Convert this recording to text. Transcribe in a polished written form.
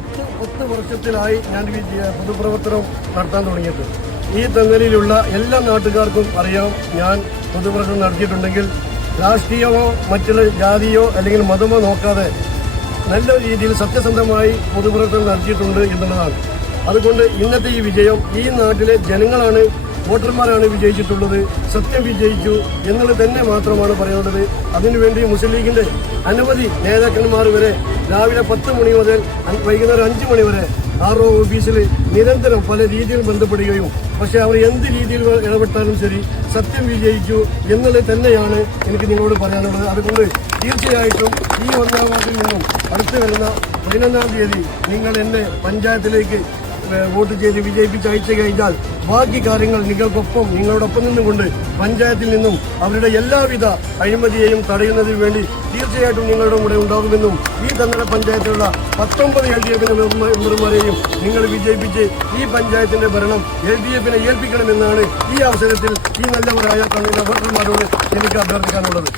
10 വർഷത്തിലായി ഞാൻ പൊതുപ്രവർത്തനം നടത്താൻ തുടങ്ങിയിട്ട്. ഈ തെങ്ങലിലുള്ള എല്ലാ നാട്ടുകാർക്കും അറിയാം, ഞാൻ പൊതുപ്രവർത്തനം നടത്തിയിട്ടുണ്ടെങ്കിൽ രാഷ്ട്രീയമോ മറ്റുള്ള ജാതിയോ അല്ലെങ്കിൽ മതമോ നോക്കാതെ നല്ല രീതിയിൽ സത്യസന്ധമായി പൊതുപ്രവർത്തനം നടത്തിയിട്ടുണ്ട് എന്നുള്ളതാണ്. അതുകൊണ്ട് ഇന്നത്തെ ഈ വിജയം ഈ നാട്ടിലെ ജനങ്ങളാണ്, വോട്ടർമാരാണ് വിജയിച്ചിട്ടുള്ളത്. സത്യം വിജയിച്ചു എന്നുള്ളത് തന്നെ മാത്രമാണ് പറയുന്നത്. അതിനുവേണ്ടി മുസ്ലിം ലീഗിന്റെ അനവധി നേതാക്കന്മാർ വരെ രാവിലെ 10 മണി മുതൽ വൈകുന്നേരം 5 മണി വരെ RO ഓഫീസിൽ നിരന്തരം പല രീതിയിൽ ബന്ധപ്പെടുകയും, പക്ഷെ അവർ എന്ത് രീതിയിൽ ഇടപെട്ടാലും ശരി സത്യം വിജയിച്ചു എന്നുള്ളത് തന്നെയാണ് എനിക്ക് നിങ്ങളോട് പറയാനുള്ളത്. അതുകൊണ്ട് തീർച്ചയായിട്ടും ഈ 1-ാം വാർഡിൽ നിന്നും അടുത്ത് വരുന്ന 11-ാം തീയതി നിങ്ങൾ എന്നെ പഞ്ചായത്തിലേക്ക് വോട്ട് ചെയ്ത് വിജയിപ്പിച്ച് അയച്ചു കഴിഞ്ഞാൽ ബാക്കി കാര്യങ്ങൾ നിങ്ങളോടൊപ്പം നിന്നുകൊണ്ട് പഞ്ചായത്തിൽ നിന്നും അവരുടെ എല്ലാവിധ അഴിമതിയെയും തടയുന്നതിന് വേണ്ടി തീർച്ചയായിട്ടും നിങ്ങളുടെ കൂടെ ഉണ്ടാകുമെന്നും ഈ തെങ്ങല പഞ്ചായത്തിലുള്ള 19 LDF മെമ്പർമാരെയും നിങ്ങൾ വിജയിപ്പിച്ച് ഈ പഞ്ചായത്തിന്റെ ഭരണം LDF ഏൽപ്പിക്കണമെന്നാണ് ഈ അവസരത്തിൽ ഈ നല്ലവരായ വോട്ടർമാരോട് എനിക്ക് അഭ്യർത്ഥിക്കാനുള്ളത്.